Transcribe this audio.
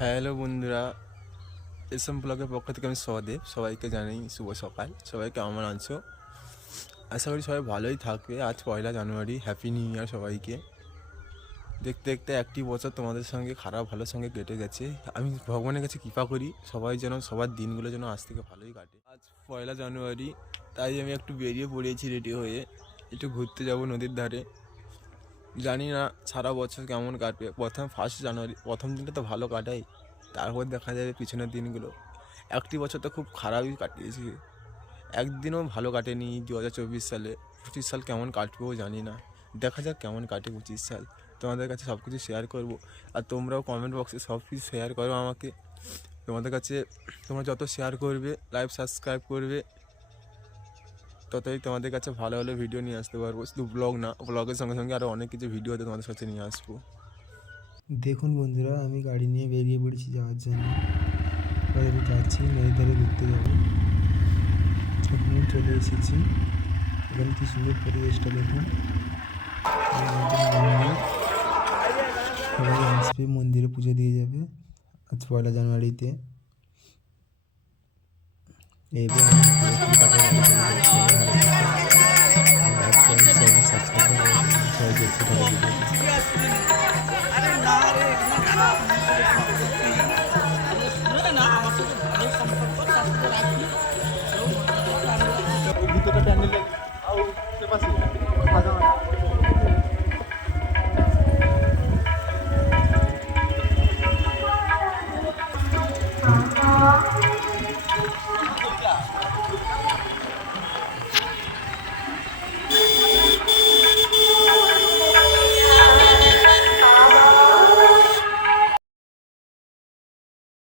Hello বন্ধুরা, SM ব্লগের পক্ষ থেকে আমি সহদেব। সবাইকে জানাই শুভ সকাল। সবাইকে আমার আছো? আশা করি সবাই ভালোই থাকবে। আজ পয়লা জানুয়ারি হ্যাপি নিউ ইয়ার সবাইকে। দেখতে দেখতে একটি বছর তোমাদের সঙ্গে খারাপ, ভালোর সঙ্গে কেটে গেছে। আমি ভগবানের কাছে কৃপা করি, সবাই যেন, সবার দিনগুলো যেন আজ থেকে ভালোই কাটে। আজ পয়লা জানুয়ারি, তাই আমি একটু বেরিয়ে পড়েছি রেডি হয়ে। একটু ঘুরতে যাব নদীর ধারে। জানি না সারা বছর কেমন কাটবে। প্রথম ফার্স্ট জানুয়ারি, প্রথম দিনটা তো ভালো কাটাই। তারপর দেখা যাবে পিছনের দিনগুলো। একটি বছর তো খুব খারাপই কাটিয়েছি। একদিনও ভালো কাটেনি দু হাজার চব্বিশ সালে। পঁচিশ সাল কেমন কাটবেও জানি না দেখা যাক কেমন কাটে পঁচিশ সাল। তোমাদের কাছে সব কিছু শেয়ার করব। আর তোমরাও কমেন্ট বক্সে সব কিছু শেয়ার করো আমাকে। তোমাদের কাছে তোমরা যত শেয়ার করবে লাইভ সাবস্ক্রাইব করবে। ততই তোমাদের কাছে ভালো ভালো ভিডিও নিয়ে আসতে পারব। শুধু ব্লগ না ব্লগের সঙ্গে সঙ্গে আরও অনেক কিছু ভিডিও তোমাদের কাছে নিয়ে আসব। দেখুন বন্ধুরা, আমি গাড়ি নিয়ে বেরিয়ে পড়েছি যাওয়ার জন্য। আমি যাচ্ছি, নদীর ধারে ঘুরতে যাব। এখানে চলে এসেছি। এখানে কি সুন্দর পরিবেশটা দেখুন। সবাই আসবে, মন্দিরে পুজো দিয়ে যাবে আজ পয়লা জানুয়ারিতে। এইবার Thank uh you. -huh.